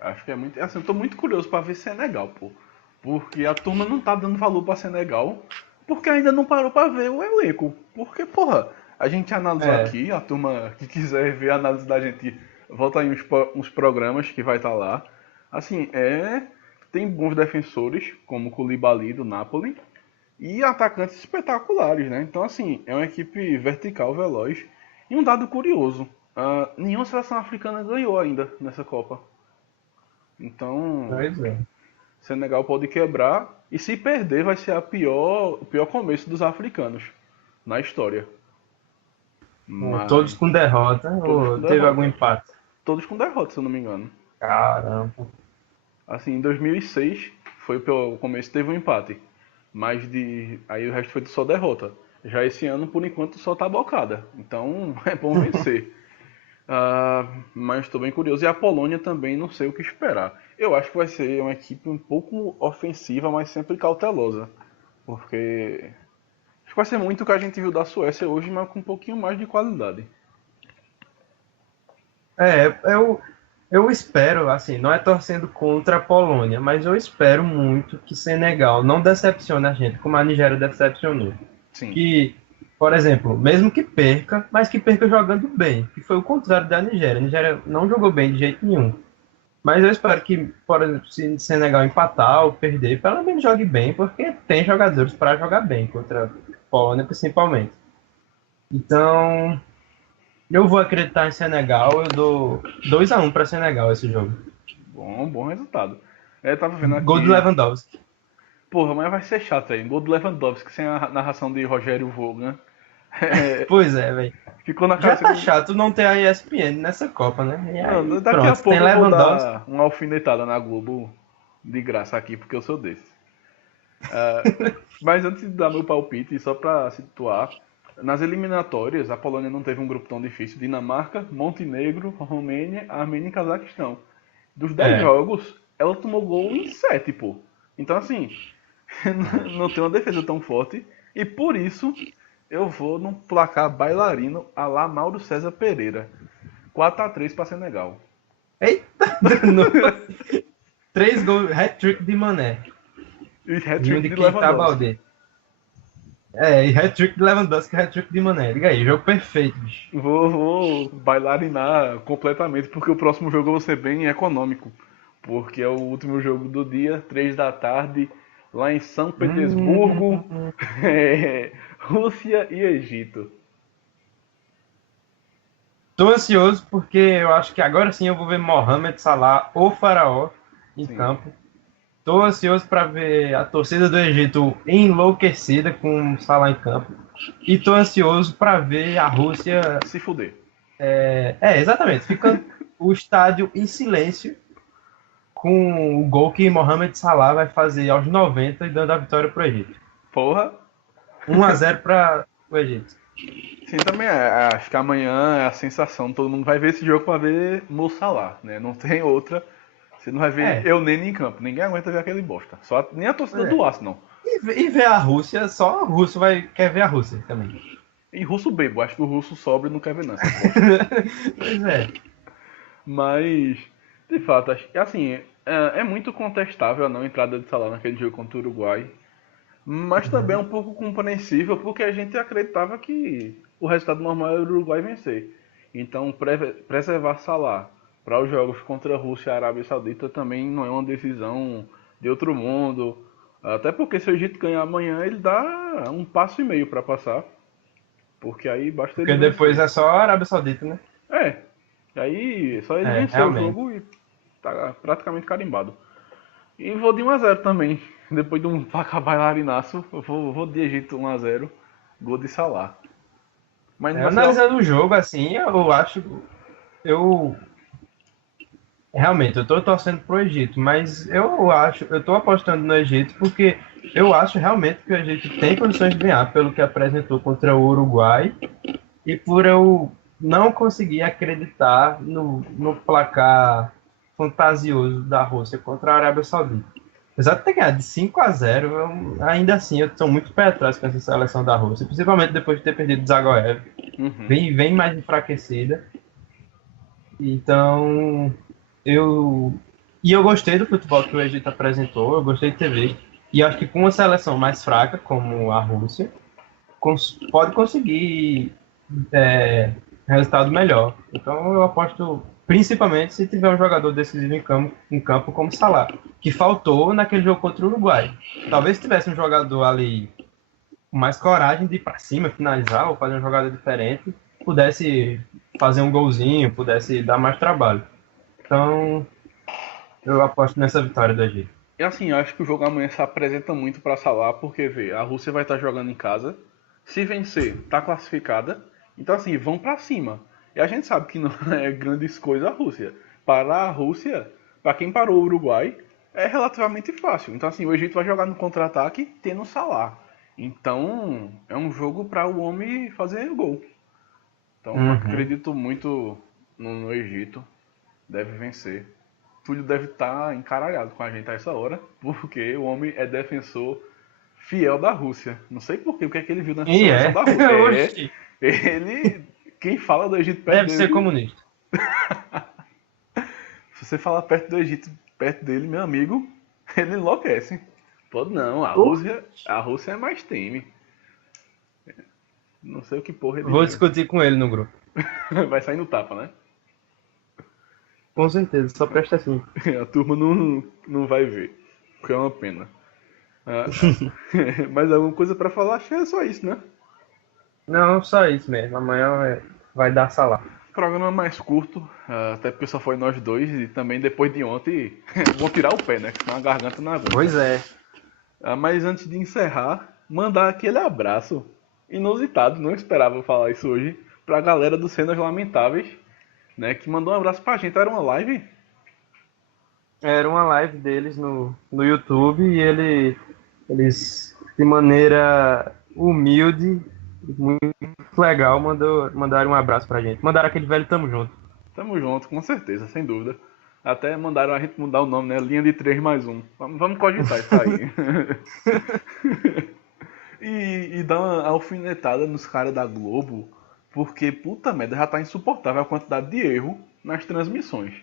Acho que é muito. Assim, eu tô muito curioso para ver Senegal, pô. Porque a turma não tá dando valor para Senegal, porque ainda não parou para ver o elenco. Porque, porra, a gente analisou É, aqui, a turma que quiser ver a análise da gente, volta aí uns programas que vai estar lá. Assim, tem bons defensores, como o Koulibaly do Napoli, e atacantes espetaculares, né? Então, assim, é uma equipe vertical, veloz. E um dado curioso, nenhuma seleção africana ganhou ainda nessa Copa. Então, pois é. Senegal pode quebrar e se perder vai ser o pior começo dos africanos na história. Todos Mas com derrota, todos com ou teve algum derrota. empate? Todos com derrota, se eu não me engano. Caramba. Assim, em 2006 foi o começo teve um empate, mas aí o resto foi só derrota. Já esse ano, por enquanto, só tá bocada. Então é bom vencer. Mas estou bem curioso. E a Polônia também não sei o que esperar. Eu acho que vai ser uma equipe um pouco ofensiva, mas sempre cautelosa. Porque acho que vai ser muito o que a gente viu da Suécia hoje, mas com um pouquinho mais de qualidade. Eu espero, assim, não é torcendo contra a Polônia, mas eu espero muito que Senegal não decepcione a gente, como a Nigéria decepcionou. Sim. Que, por exemplo, mesmo que perca, mas que perca jogando bem, que foi o contrário da Nigéria. A Nigéria não jogou bem de jeito nenhum. Mas eu espero que, por exemplo, se Senegal empatar ou perder, pelo menos jogue bem, porque tem jogadores para jogar bem contra a Polônia, principalmente. Então, eu vou acreditar em Senegal, eu dou 2-1 para Senegal esse jogo. Bom resultado. Eu tava vendo Gol do aqui. Lewandowski. Porra, mas vai ser chato aí. Gol do Lewandowski sem a narração de Rogério Vogan. É, Pois é, velho. ficou na Já cabeça. tá chato não ter a ESPN nessa Copa, né? E aí, Não, daqui a pronto, tem pouco eu vou Lewandowski. dar uma alfinetada na Globo de graça aqui, porque eu sou desse. Mas antes de dar meu palpite, só pra situar, nas eliminatórias a Polônia não teve um grupo tão difícil. Dinamarca, Montenegro, Romênia, Armênia e Cazaquistão. Dos 10 É. jogos, ela tomou gol em 7, pô. Então assim, não tem uma defesa tão forte. E por isso eu vou num placar bailarino a lá Mauro César Pereira. 4-3 para Senegal. Eita! No... 3 gols, hat-trick de Mané. E E um hat-trick de de Keita Lewandowski. Balde. E hat-trick de Lewandowski e hat-trick de Mané. Diga aí, jogo perfeito, bicho. Vou bailarinar completamente, porque o próximo jogo eu vou ser bem econômico. Porque é o último jogo do dia, 3 da tarde, lá em São Petersburgo, Hum, Rússia e Egito. Tô ansioso porque eu acho que agora sim eu vou ver Mohamed Salah, o faraó, em Sim. campo. Tô ansioso para ver a torcida do Egito enlouquecida com o Salah em campo. E tô ansioso para ver a Rússia. Se fuder. Exatamente. Ficando o estádio em silêncio com o gol que Mohamed Salah vai fazer aos 90 e dando a vitória pro Egito. Porra. 1-0 para o Egito. Sim, também acho que amanhã é a sensação. Todo mundo vai ver esse jogo pra ver Mo Salah, né? Não tem outra. Você não vai ver É, eu nem em campo. Ninguém aguenta ver aquele bosta. Só, nem a torcida é. do Arsenal. E ver a Rússia, só o russo quer ver a Rússia também. E russo bebo. Acho que o russo sobra não quer ver não, essas bosta. Pois é. Mas, de fato, acho que assim, é muito contestável a não entrada de Salah naquele jogo contra o Uruguai. Mas também é um pouco compreensível porque a gente acreditava que o resultado normal era o Uruguai vencer. Então, preservar Salah para os jogos contra a Rússia e a Arábia Saudita também não é uma decisão de outro mundo. Até porque se o Egito ganhar amanhã, ele dá um passo e meio para passar. Porque aí basta ele Porque depois vencer. é só a Arábia Saudita, né? É, aí só ele vencer o Realmente. jogo e tá praticamente carimbado. E vou de 1-0 também. Depois de um placar bailarinaço, eu vou de Egito 1-0. Gol de Salah. Mas não vai ser algo. Analisando o jogo, assim, eu acho. Eu. Realmente, eu tô torcendo pro Egito, mas eu tô apostando no Egito porque eu acho realmente que o Egito tem condições de ganhar pelo que apresentou contra o Uruguai e por eu não conseguir acreditar no placar fantasioso da Rússia contra a Arábia Saudita. Apesar de ter ganhado de 5-0, ainda assim eu estou muito pé atrás com essa seleção da Rússia, principalmente depois de ter perdido Zagoev. Uhum. Vem mais enfraquecida. Então, eu. E eu gostei do futebol que o Egito apresentou, eu gostei de ter visto. E acho que com uma seleção mais fraca, como a Rússia, pode conseguir resultado melhor. Então eu aposto, principalmente se tiver um jogador decisivo em campo como Salah, que faltou naquele jogo contra o Uruguai. Talvez se tivesse um jogador ali com mais coragem de ir para cima, finalizar ou fazer uma jogada diferente, pudesse fazer um golzinho, pudesse dar mais trabalho. Então eu aposto nessa vitória do Egito. E assim, eu acho que o jogo amanhã se apresenta muito pra Salah, porque vê, a Rússia vai estar jogando em casa. Se vencer, tá classificada. Então assim, vão pra cima. E a gente sabe que não é grandes coisas a Rússia. Parar a Rússia, pra quem parou o Uruguai, é relativamente fácil. Então assim, o Egito vai jogar no contra-ataque tendo Salah. Então, é um jogo para o homem fazer gol. Então, Uhum. acredito muito no Egito. Deve vencer. Túlio deve estar encaralhado com a gente a essa hora, porque o homem é defensor fiel da Rússia. Não sei por quê, o que é que ele viu nessa E seleção é. da Rússia. Oxi. Ele. Quem fala do Egito perto Deve ser dele. comunista. Se você falar perto do Egito, perto dele, meu amigo, ele enlouquece. Pô, não, Uh, A Rússia é mais time. Não sei o que porra ele Vou viu. discutir com ele no grupo. Vai sair no tapa, né? Com certeza, só presta assim. A turma não vai ver. Porque é uma pena. Ah, mas alguma coisa pra falar? Acho que é só isso, né? Não, só isso mesmo. Amanhã vai dar salário. Programa mais curto, até porque só foi nós dois e também depois de ontem vão tirar o pé, né? Que senão a garganta não aguenta. Pois é. Mas antes de encerrar, mandar aquele abraço inusitado, não esperava falar isso hoje, pra galera do Cenas Lamentáveis, né? Que mandou um abraço pra gente. Era uma live? Era uma live deles no YouTube e eles, de maneira humilde, muito legal, mandaram um abraço pra gente. Mandaram aquele velho tamo junto. Tamo junto, com certeza, sem dúvida. Até mandaram a gente mudar o nome, né? Linha de 3 mais um. Vamos cogitar isso aí. E dar uma alfinetada nos caras da Globo, porque, puta merda, já tá insuportável a quantidade de erro nas transmissões.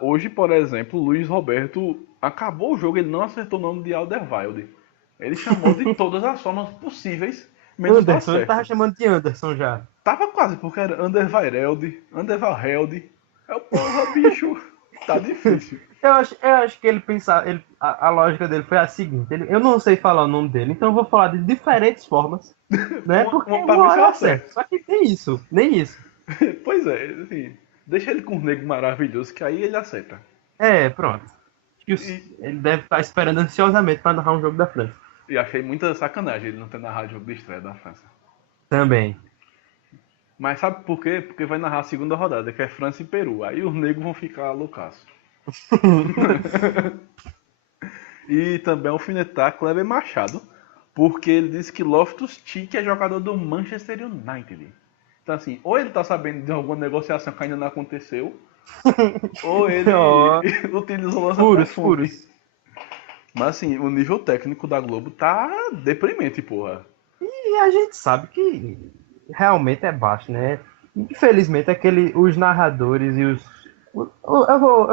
Hoje, por exemplo, o Luiz Roberto acabou o jogo, ele não acertou o nome de Alderweireld. Ele chamou de todas as formas possíveis, menos da Anderson, ele tava certa. chamando de Anderson já. Tava quase, porque era Anderweireld, Andervalheld. É porra, bicho. Tá difícil. Eu acho que ele pensava, a lógica dele foi a seguinte, eu não sei falar o nome dele, então eu vou falar de diferentes formas, né? Porque Pra uma ver se hora eu acerta. acerto. Só que nem isso, nem isso. Pois é, assim. Deixa ele com um nego maravilhoso, que aí ele aceita. É, pronto. Acho que E, ele deve estar esperando ansiosamente para narrar um jogo da França. e achei muita sacanagem ele não ter narrado o jogo de estreia da França. Também. Mas sabe por quê? Porque vai narrar a segunda rodada, que é França e Peru. Aí os negros vão ficar loucaços. E também alfinetar Kleber Machado, porque ele disse que Loftus-Cheek é jogador do Manchester United. Então assim, ou ele tá sabendo de alguma negociação que ainda não aconteceu, ou ele Ó, utilizou lança pra furos, fonte. furos. Mas assim, o nível técnico da Globo tá deprimente, porra. E a gente sabe que realmente é baixo, né? Infelizmente, os narradores e eu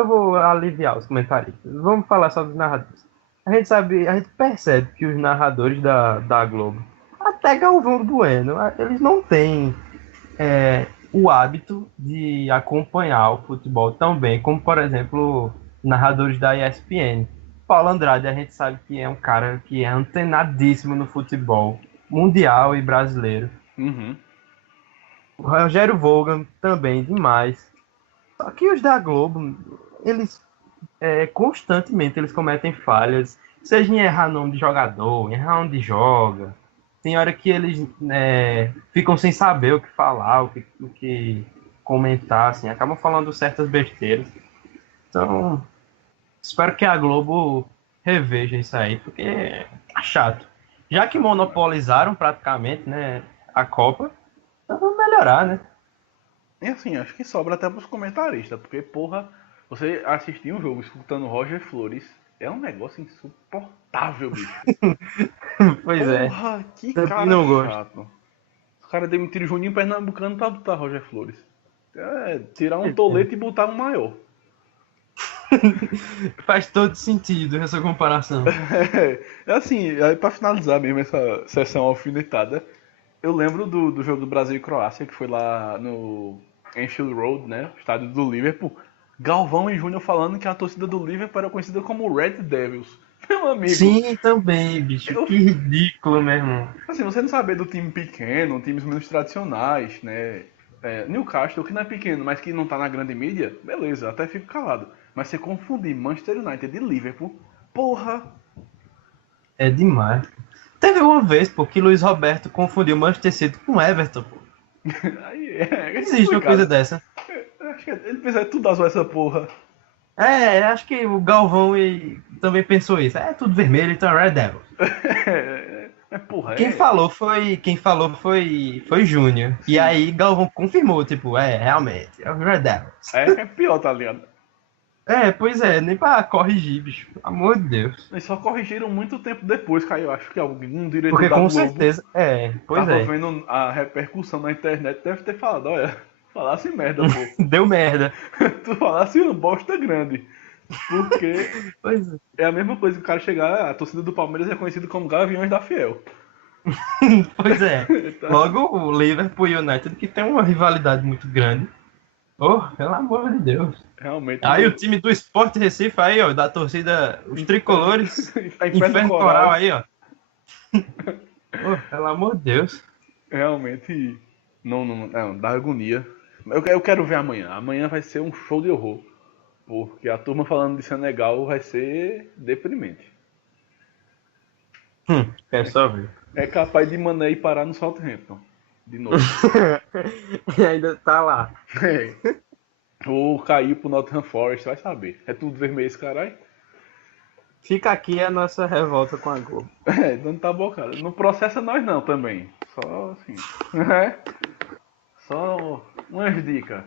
vou aliviar os comentaristas. Vamos falar só dos narradores. A gente sabe, a gente percebe que os narradores da Globo, até Galvão Bueno, eles não têm o hábito de acompanhar o futebol tão bem como, por exemplo, narradores da ESPN. Paulo Andrade, a gente sabe que é um cara que é antenadíssimo no futebol mundial e brasileiro. Uhum. O Rogério Volgan também, demais. Só que os da Globo, eles constantemente eles cometem falhas, seja em errar nome de jogador, em errar onde joga. Tem hora que eles ficam sem saber o que falar, o que comentar, assim, acabam falando certas besteiras. Então, espero que a Globo reveja isso aí, porque tá chato. Já que monopolizaram praticamente, né, a Copa, então vamos melhorar, né? E assim, acho que sobra até pros comentaristas, porque, porra, você assistir um jogo escutando Roger Flores é um negócio insuportável, bicho. Pois é, Porra, que também cara não gosto. chato. Os caras demitiram o Juninho Pernambucano pra botar Roger Flores. É, tirar um Pois é. tolete e botar um maior. Faz todo sentido essa comparação. É assim, aí pra finalizar mesmo essa sessão alfinetada, eu lembro do jogo do Brasil e Croácia, que foi lá no Anfield Road, né? Estádio do Liverpool. Galvão e Júnior falando que a torcida do Liverpool era conhecida como Red Devils. Meu amigo, Sim, também, bicho. eu, Que ridículo, meu irmão. assim, você não saber do time pequeno, times menos tradicionais, né? Newcastle, que não é pequeno, mas que não tá na grande mídia, beleza, até fico calado. Mas você confundir Manchester United e Liverpool, porra! É demais. Teve uma vez, pô, que Luiz Roberto confundiu Manchester City com Everton, pô. Aí é Existe uma coisa complicado. dessa. Acho que ele precisa tudo azul essa porra. Acho que o Galvão também pensou isso. É tudo vermelho, então é Red Devil. Porra, Quem falou foi Júnior. E Sim. aí Galvão confirmou, tipo, realmente, é o Red Devils. É pior, tá ligado? Pois é, nem pra corrigir, bicho. Pelo amor de Deus. Eles só corrigiram muito tempo depois, Caio. Eu acho que algum diretor Porque da com Globo certeza, pois tava é. vendo a repercussão na internet, deve ter falado, olha, falasse merda, pô. Deu merda. Tu falasse uma bosta grande. Porque Pois é. é a mesma coisa que o cara chegar, a torcida do Palmeiras é conhecida como Gaviões da Fiel. Pois é. Então, Logo o Liverpool e o United que tem uma rivalidade muito grande. Oh, pelo amor de Deus. realmente, Aí o time do Sport Recife aí, ó, da torcida, os tricolores, a Inferno Inferno Coral Coral, aí, ó. Oh, pelo amor de Deus. realmente, não, dá agonia. Eu quero ver amanhã. Amanhã vai ser um show de horror. Porque a turma falando de Senegal vai ser deprimente. Quero só ver. É capaz de Mané ir parar no Southampton. De novo. E ainda tá lá. É. Ou cair pro Nottingham Forest, vai saber. É tudo vermelho esse caralho? Fica aqui a nossa revolta com a Globo. Não tá bocado. Não processa nós não também. Só assim. É. Só umas dicas.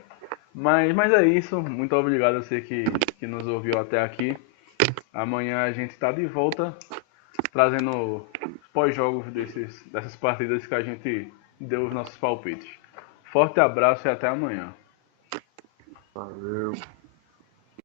Mas é isso. Muito obrigado a você que nos ouviu até aqui. Amanhã a gente tá de volta trazendo os pós-jogos dessas partidas que a gente deu os nossos palpites. Forte abraço e até amanhã. Valeu.